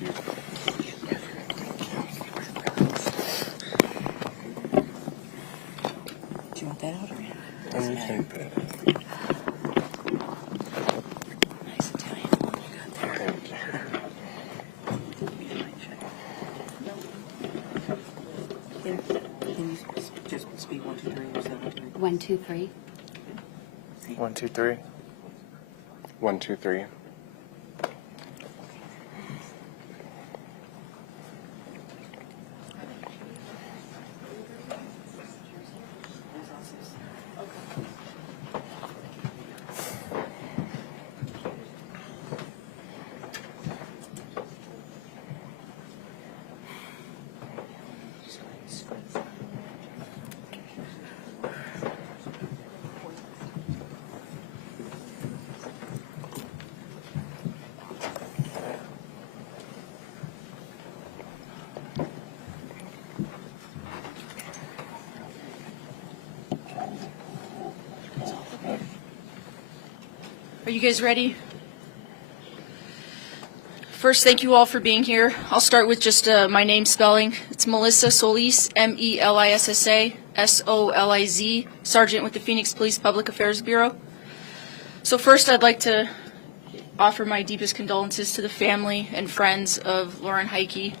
you. Do you want that out or Let me take that. nice Italian one you got there? Thank you. Can you just speak 1, 2, 3 or 7, 3? 1, 2, 3. 1, 2, 3. 1, 2, 3. Are you guys ready? First, thank you all for being here. I'll start with just my name spelling. It's Melissa Solis, Melissa, Soliz, Sergeant with the Phoenix Police Public Affairs Bureau. So first, I'd like to offer my deepest condolences to the family and friends of Lauren Heike.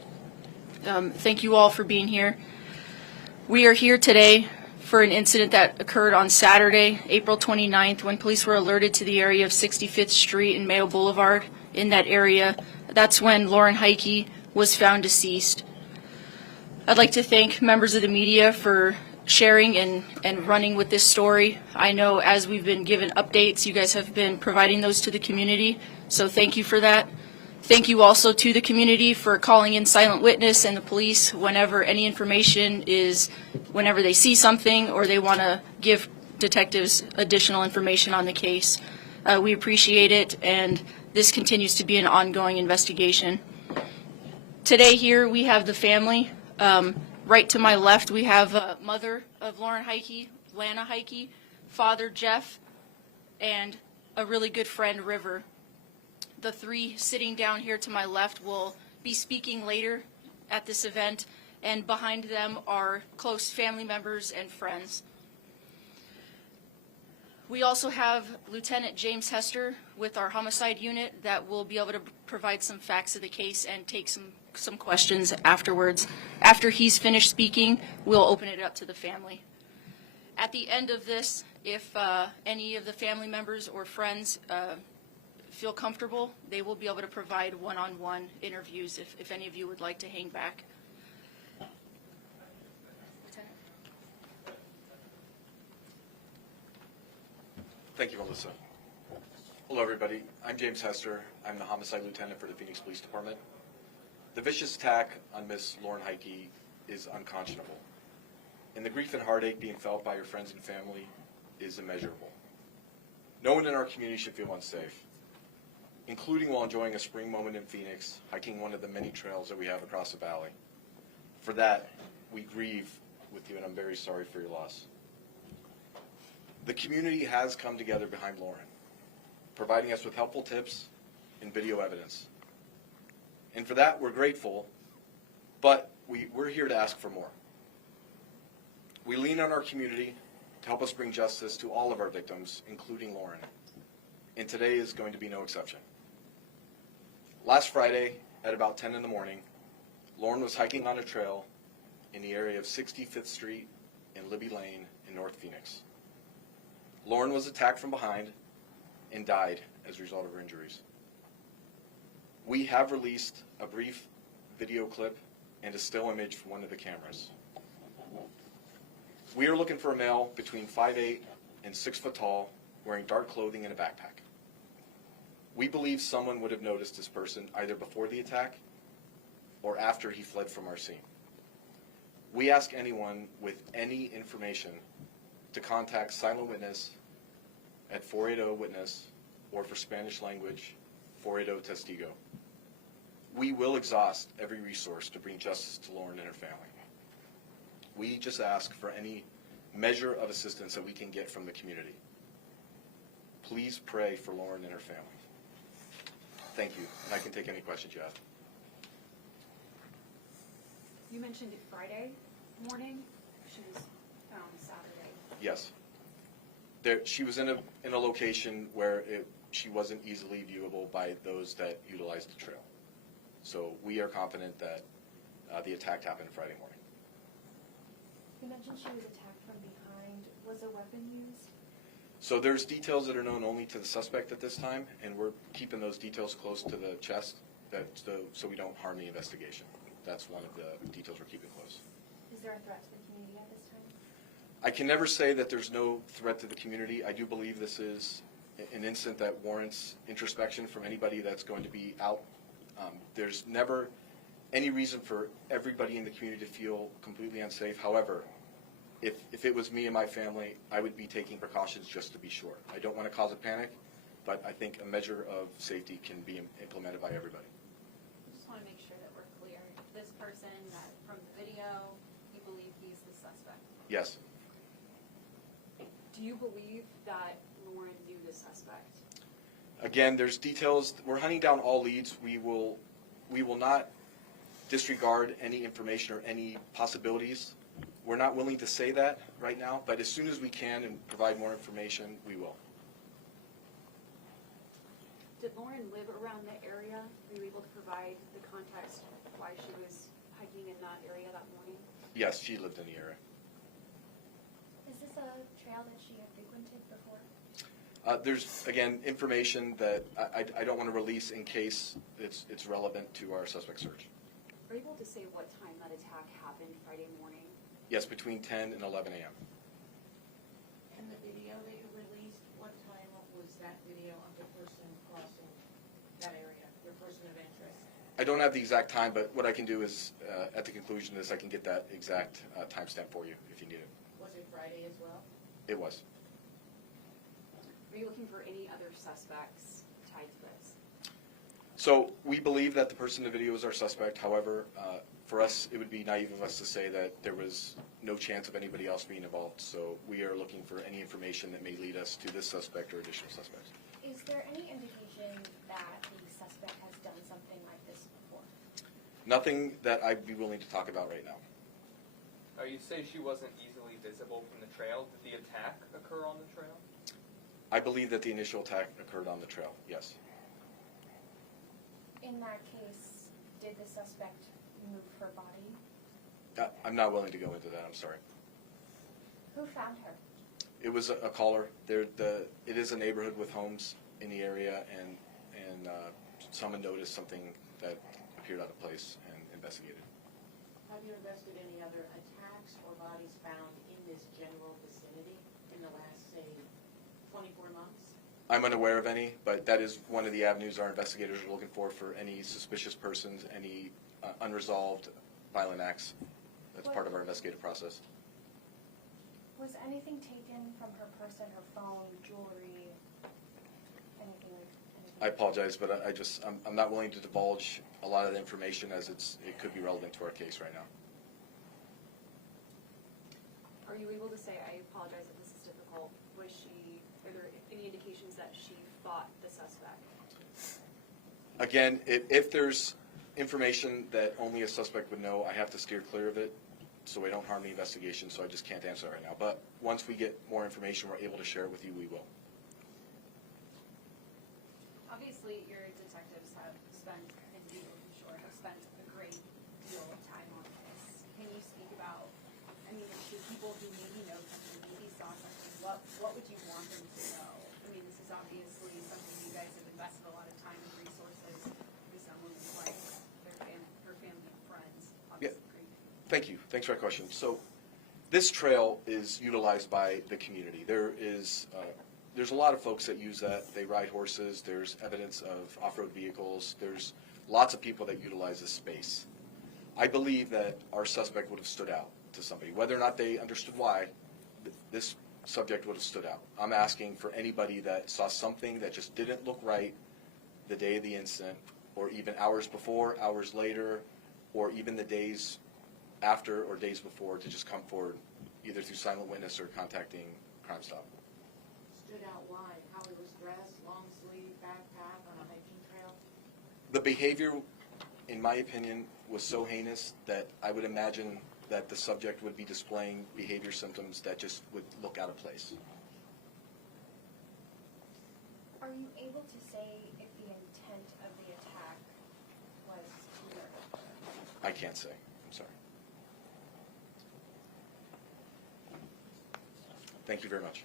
Thank you all for being here. We are here today for an incident that occurred on Saturday, April 29th, when police were alerted to the area of 65th Street and Mayo Boulevard. In that area, that's when Lauren Heike was found deceased. I'd like to thank members of the media for sharing and running with this story. I know as we've been given updates, you guys have been providing those to the community, so thank you for that. Thank you also to the community for calling in silent witness and the police whenever any information is, whenever they see something or they want to give detectives additional information on the case. We appreciate it, and this continues to be an ongoing investigation. Today here we have the family. Right to my left we have mother of Lauren Heike, Lana Heike, father Jeff, and a really good friend River. The three sitting down here to my left will be speaking later at this event, and behind them are close family members and friends. We also have Lieutenant James Hester with our homicide unit that will be able to provide some facts of the case and take some questions afterwards. After he's finished speaking, we'll open it up to the family. At the end of this, if any of the family members or friends feel comfortable, they will be able to provide one-on-one interviews if any of you would like to hang back. Thank you, Melissa. Hello, everybody. I'm James Hester. I'm the homicide lieutenant for the Phoenix Police Department. The vicious attack on Miss Lauren Heike is unconscionable, and the grief and heartache being felt by your friends and family is immeasurable. No one in our community should feel unsafe, including while enjoying a spring moment in Phoenix, hiking one of the many trails that we have across the valley. For that, we grieve with you, and I'm very sorry for your loss. The community has come together behind Lauren, providing us with helpful tips and video evidence. And for that, we're grateful, but we're here to ask for more. We lean on our community to help us bring justice to all of our victims, including Lauren. And today is going to be no exception. Last Friday, at about 10 in the morning, Lauren was hiking on a trail in the area of 65th Street and Libby Lane in North Phoenix. Lauren was attacked from behind and died as a result of her injuries. We have released a brief video clip and a still image from one of the cameras. We are looking for a male between 5'8" and 6 foot tall, wearing dark clothing and a backpack. We believe someone would have noticed this person either before the attack or after he fled from our scene. We ask anyone with any information to contact Silent Witness at 480-WITNESS or for Spanish language, 480-TESTIGO. We will exhaust every resource to bring justice to Lauren and her family. We just ask for any measure of assistance that we can get from the community. Please pray for Lauren and her family. Thank you, and I can take any questions you have. You mentioned it Friday morning. She was found Saturday. Yes. She was in a location where she wasn't easily viewable by those that utilized the trail. So we are confident that the attack happened Friday morning. You mentioned she was attacked from behind. Was a weapon used? So there's details that are known only to the suspect at this time, and we're keeping those details close to the chest so we don't harm the investigation. That's one of the details we're keeping close. Is there a threat to the community at this time? I can never say that there's no threat to the community. I do believe this is an incident that warrants introspection from anybody that's going to be out. There's never any reason for everybody in the community to feel completely unsafe. However, if it was me and my family, I would be taking precautions just to be sure. I don't want to cause a panic, but I think a measure of safety can be implemented by everybody. I just want to make sure that we're clear. This person that from the video, you believe he's the suspect. Yes. Do you believe that Lauren knew the suspect? Again, there's details. We're hunting down all leads. We will not disregard any information or any possibilities. We're not willing to say that right now, but as soon as we can and provide more information, we will. Did Lauren live around the area? Were you able to provide the context why she was hiking in that area that morning? Yes, she lived in the area. Is this a trail that she had frequented before? There's, again, information that I don't want to release in case it's relevant to our suspect search. Are you able to say what time that attack happened Friday morning? Yes, between 10 and 11 a.m. And the video that you released, what time was that video of the person crossing that area, your person of interest? I don't have the exact time, but what I can do is, at the conclusion of this, I can get that exact timestamp for you if you need it. Was it Friday as well? It was. Are you looking for any other suspects tied to this? So we believe that the person in the video is our suspect. However, for us, it would be naive of us to say that there was no chance of anybody else being involved. So we are looking for any information that may lead us to this suspect or additional suspects. Is there any indication that the suspect has done something like this before? Nothing that I'd be willing to talk about right now. You say she wasn't easily visible from the trail. Did the attack occur on the trail? I believe that the initial attack occurred on the trail, yes. In that case, did the suspect move her body? I'm not willing to go into that, I'm sorry. Who found her? It was a caller. It is a neighborhood with homes in the area, and someone noticed something that appeared out of place and investigated. Have you investigated any other attacks or bodies found in this general vicinity in the last, say, 24 months? I'm unaware of any, but that is one of the avenues our investigators are looking for any suspicious persons, any unresolved violent acts. That's part of our investigative process. Was anything taken from her person, her phone, jewelry, anything like anything? I apologize, but I'm not willing to divulge a lot of the information as it could be relevant to our case right now. Are you able to say, I apologize if this is difficult, are there any indications that she fought the suspect? Again, if there's information that only a suspect would know, I have to steer clear of it so I don't harm the investigation, so I just can't answer that right now. But once we get more information, we're able to share it with you, we will. Obviously, your detectives have spent, and you, I'm sure, have spent a great deal of time on this. Can you speak about, I mean, to people who maybe know something, maybe saw something, what would you want them to know? I mean, this is obviously something you guys have invested a lot of time and resources into someone's life, her family and friends. Yeah. Obviously, great. Thank you. Thanks for that question. So this trail is utilized by the community. There's a lot of folks that use that. They ride horses. There's evidence of off-road vehicles. There's lots of people that utilize this space. I believe that our suspect would have stood out to somebody. Whether or not they understood why, this subject would have stood out. I'm asking for anybody that saw something that just didn't look right the day of the incident, or even hours before, hours later, or even the days after or days before, to just come forward, either through silent witness or contacting Crime Stop. Stood out why? How he was dressed, long sleeve, backpack on a hiking trail? The behavior in my opinion, was so heinous that I would imagine that the subject would be displaying behavior symptoms that just would look out of place. Are you able to say if the intent of the attack was to murder? I can't say. I'm sorry. Thank you very much.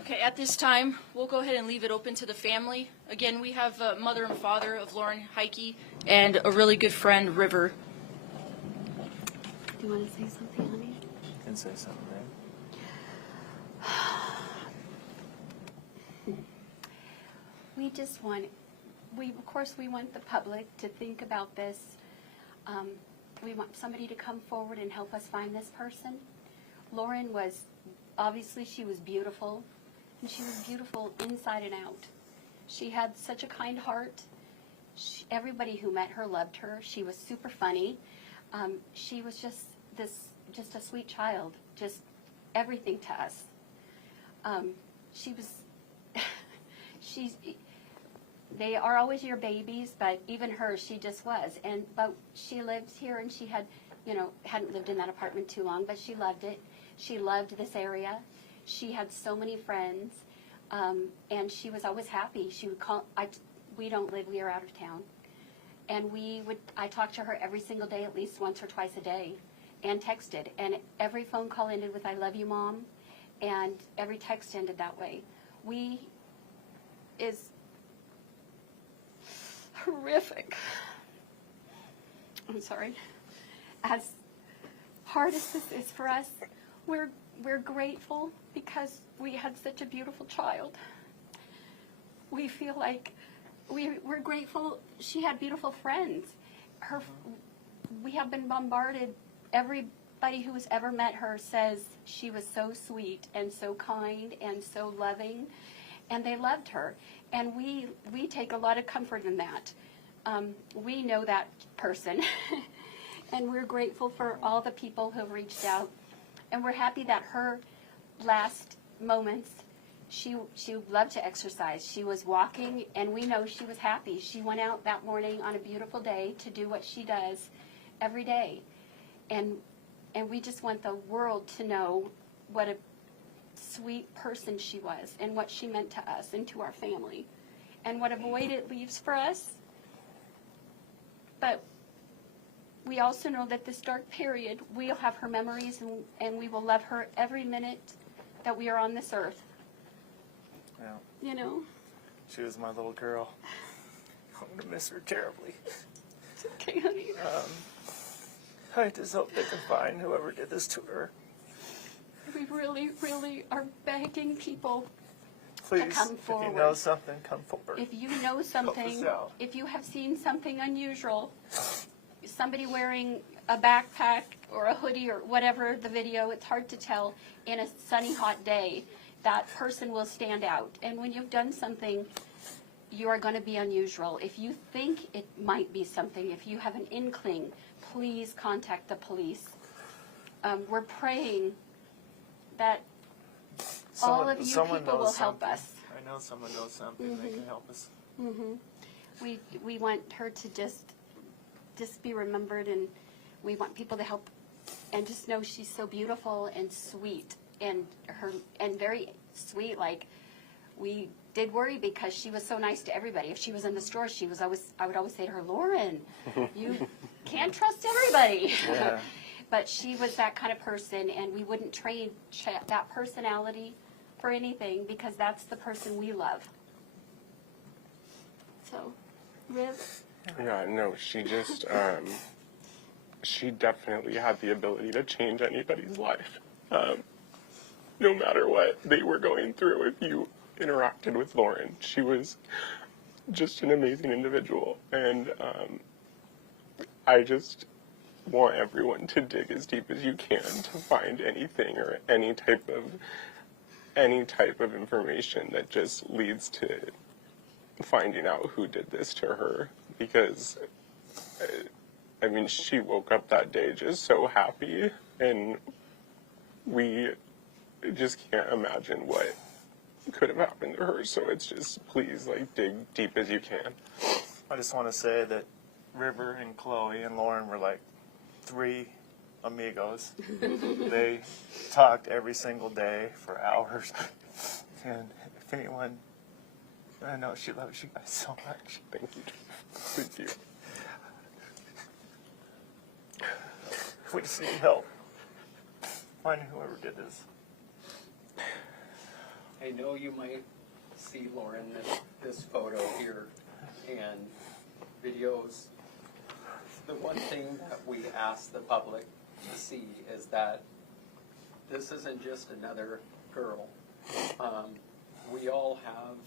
Okay, at this time, we'll go ahead and leave it open to the family. Again, we have mother and father of Lauren Heike and a really good friend, River. Do you want to say something, honey? You can say something, right? We just want, of course, we want the public to think about this. We want somebody to come forward and help us find this person. Lauren was, obviously, she was beautiful, and she was beautiful inside and out. She had such a kind heart. Everybody who met her loved her. She was super funny. She was just a sweet child, just everything to us. They are always your babies, but even her, she just was. But she lives here, and she hadn't lived in that apartment too long, but she loved it. She loved this area. She had so many friends, and she was always happy. She would call. We are out of town, and I talked to her every single day, at least once or twice a day, and texted. And every phone call ended with "I love you, Mom," and every text ended that way. Is horrific. I'm sorry. As hard as this is for us, we're grateful because we had such a beautiful child. We feel like we're grateful she had beautiful friends. We have been bombarded. Everybody who has ever met her says she was so sweet and so kind and so loving, and they loved her. And we take a lot of comfort in that. We know that person, and we're grateful for all the people who have reached out. And we're happy that her last moments, she loved to exercise. She was walking, and we know she was happy. She went out that morning on a beautiful day to do what she does every day. And we just want the world to know what a sweet person she was and what she meant to us and to our family and what a void it leaves for us. But we also know that this dark period, we'll have her memories, and we will love her every minute that we are on this earth. Yeah. You know? She was my little girl. I'm going to miss her terribly. It's okay, honey. I just hope they can find whoever did this to her. We really, really are begging people Please, to come if forward. you know something, come forward. If you know something, out. if you have seen something unusual, somebody wearing a backpack or a hoodie or whatever the video, it's hard to tell, in a sunny, hot day, that person will stand out. And when you've done something, you are going to be unusual. If you think it might be something, if you have an inkling, please contact the police. We're praying that all of you people will help us. I know someone knows something. They can help us. We want her to just be remembered, and we want people to help and just know she's so beautiful and sweet and very sweet. Like, we did worry because she was so nice to everybody. If she was in the store, I would always say to her, Lauren, you can't trust everybody. Yeah. But she was that kind of person, and we wouldn't trade that personality for anything because that's the person we love. So, Riv? Yeah, no, she just, she definitely had the ability to change anybody's life. No matter what they were going through, if you interacted with Lauren, she was just an amazing individual. And I just want everyone to dig as deep as you can to find anything or any type of information that just leads to finding out who did this to her, because I mean, she woke up that day just so happy, and we just can't imagine what could have happened to her. So it's just, please, like, dig deep as you can. I just want to say that River and Chloe and Lauren were like 3 amigos. They talked every single day for hours. And if anyone, I know she loves you guys so much. Thank you. Thank you. We just need help finding whoever did this. I know you might see, Lauren, this photo here and videos. The one thing that we ask the public to see is that this isn't just another girl. We all have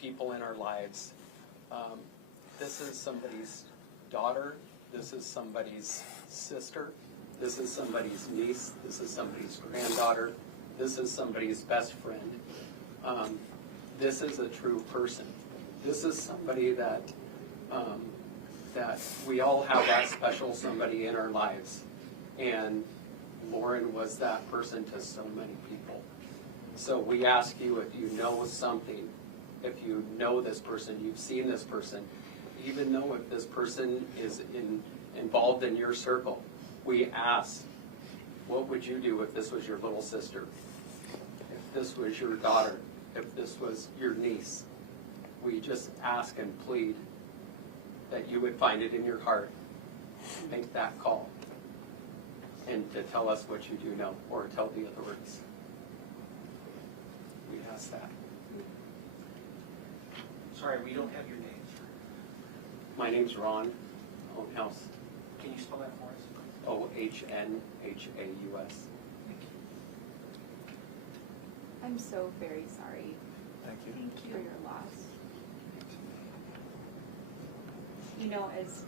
people in our lives. This is somebody's daughter. This is somebody's sister. This is somebody's niece. This is somebody's granddaughter. This is somebody's best friend. This is a true person. This is somebody that we all have that special somebody in our lives. And Lauren was that person to so many people. So we ask you, if you know something, if you know this person, you've seen this person, even though if this person is involved in your circle, we ask, what would you do if this was your little sister? If this was your daughter? If this was your niece? We just ask and plead that you would find it in your heart to make that call and to tell us what you do know, or tell the authorities. We ask that. Sorry, we don't have your names. My name's Ron House. Can you spell that for us? Ohnhaus. Thank you. I'm so very sorry Thank you. for your loss. You know, as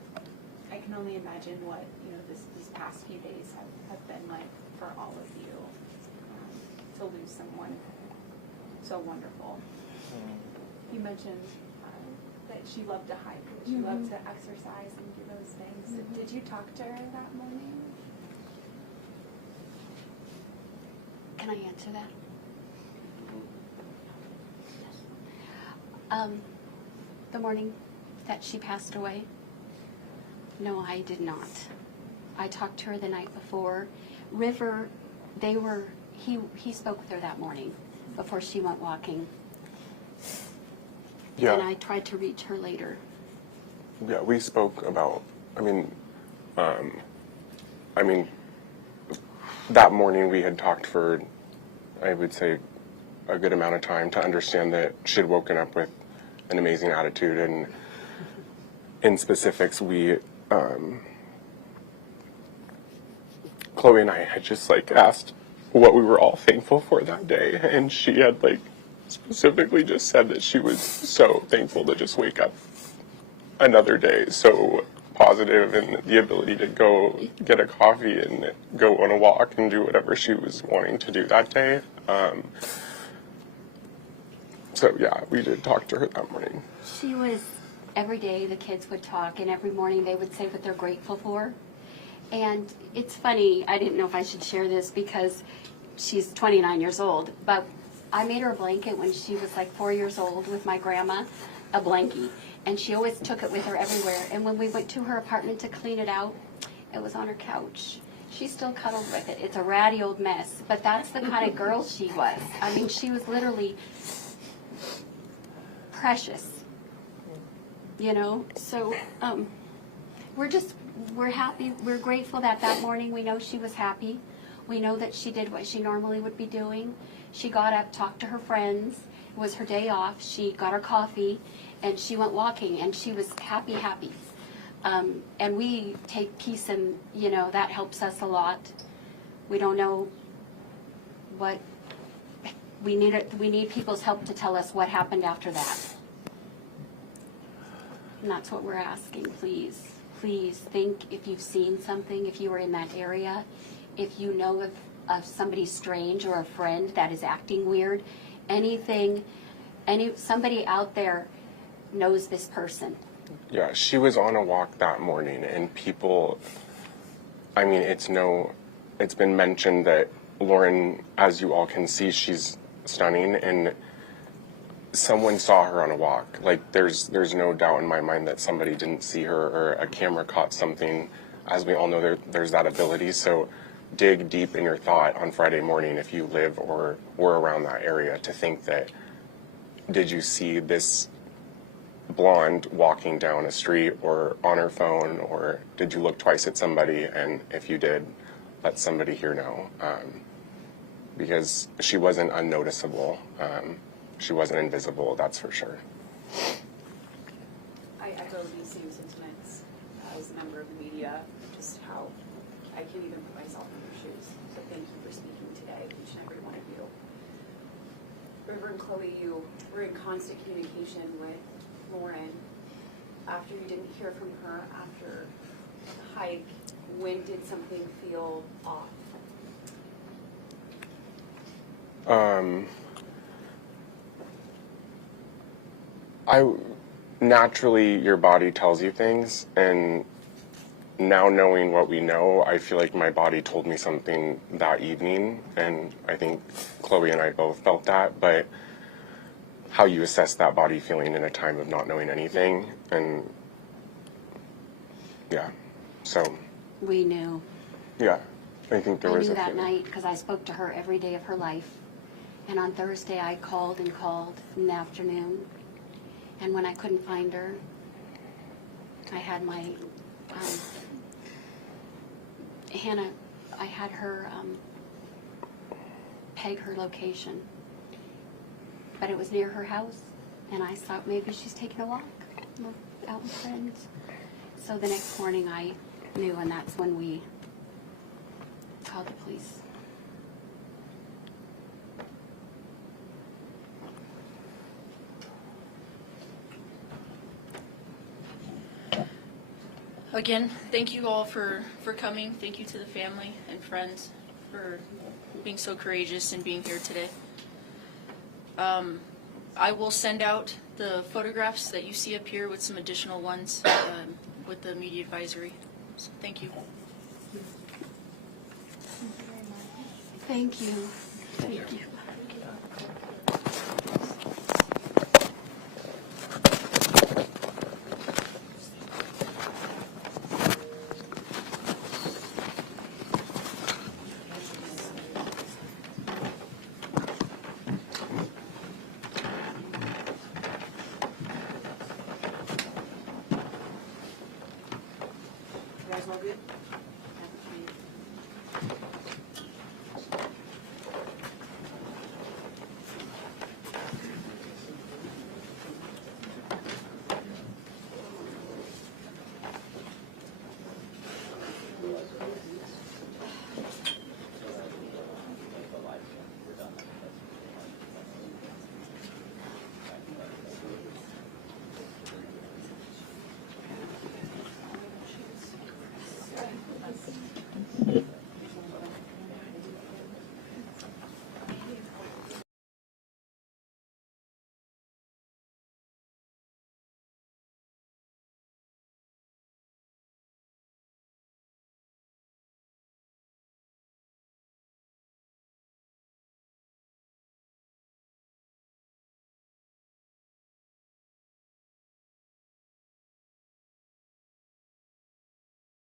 I can only imagine what, you know, these past few days have been like for all of you, to lose someone so wonderful. You mentioned that she loved to hike, that she loved to exercise and do those things. Did you talk to her that morning? Can I answer that? The morning that she passed away? No, I did not. I talked to her the night before. River, he spoke with her that morning before she went walking. Yeah. And I tried to reach her later. Yeah, we spoke about, that morning we had talked for, I would say, a good amount of time to understand that she had woken up with an amazing attitude. And in specifics, Chloe and I had just asked what we were all thankful for that day. And she had specifically just said that she was so thankful to just wake up another day so positive, and the ability to go get a coffee and go on a walk and do whatever she was wanting to do that day. So yeah, we did talk to her that morning. She was, every day the kids would talk, and every morning they would say what they're grateful for. And it's funny, I didn't know if I should share this because she's 29 years old, but I made her a blanket when she was 4 years old with my grandma, a blankie. And she always took it with her everywhere. And when we went to her apartment to clean it out, it was on her couch. She still cuddled with it. It's a ratty old mess, but that's the kind of girl she was. I mean, she was literally precious, you know? So we're happy. We're grateful that morning we know she was happy. We know that she did what she normally would be doing. She got up, talked to her friends. It was her day off. She got her coffee, and she went walking, and she was happy. And we take peace, and, that helps us a lot. We don't know what... We need people's help to tell us what happened after that. And that's what we're asking, please. Please think if you've seen something, if you were in that area, if you know of somebody strange or a friend that is acting weird, somebody out there knows this person. Yeah, she was on a walk that morning, and people, it's been mentioned that Lauren, as you all can see, she's stunning, and someone saw her on a walk. Like, there's no doubt in my mind that somebody didn't see her or a camera caught something. As we all know, there's that ability. So dig deep in your thought on Friday morning if you live or were around that area to think that, did you see this blonde walking down a street or on her phone, or did you look twice at somebody? And if you did, let somebody here know. Because she wasn't unnoticeable. She wasn't invisible, that's for sure. I echo these same sentiments as a member of the media, just how I can't even put myself in your shoes. So thank you for speaking today, each and every one of you. River and Chloe, you were in constant communication with Lauren. After you didn't hear from her after the hike, when did something feel off? Naturally, your body tells you things, and now knowing what we know, I feel like my body told me something that evening, and I think Chloe and I both felt that, but how you assess that body feeling in a time of not knowing anything, and yeah, so. We knew. Yeah, I think there I was knew a that feeling. night because I spoke to her every day of her life. And on Thursday, I called and called in the afternoon. And when I couldn't find her, I had my, Hannah, I had her peg her location. But it was near her house. And I thought maybe she's taking a walk out with friends. So the next morning I knew, and that's when we called the police. Again, thank you all for coming. Thank you to the family and friends for being so courageous and being here today. I will send out the photographs that you see up here with some additional ones with the media advisory. So thank you. Thank you. Thank you.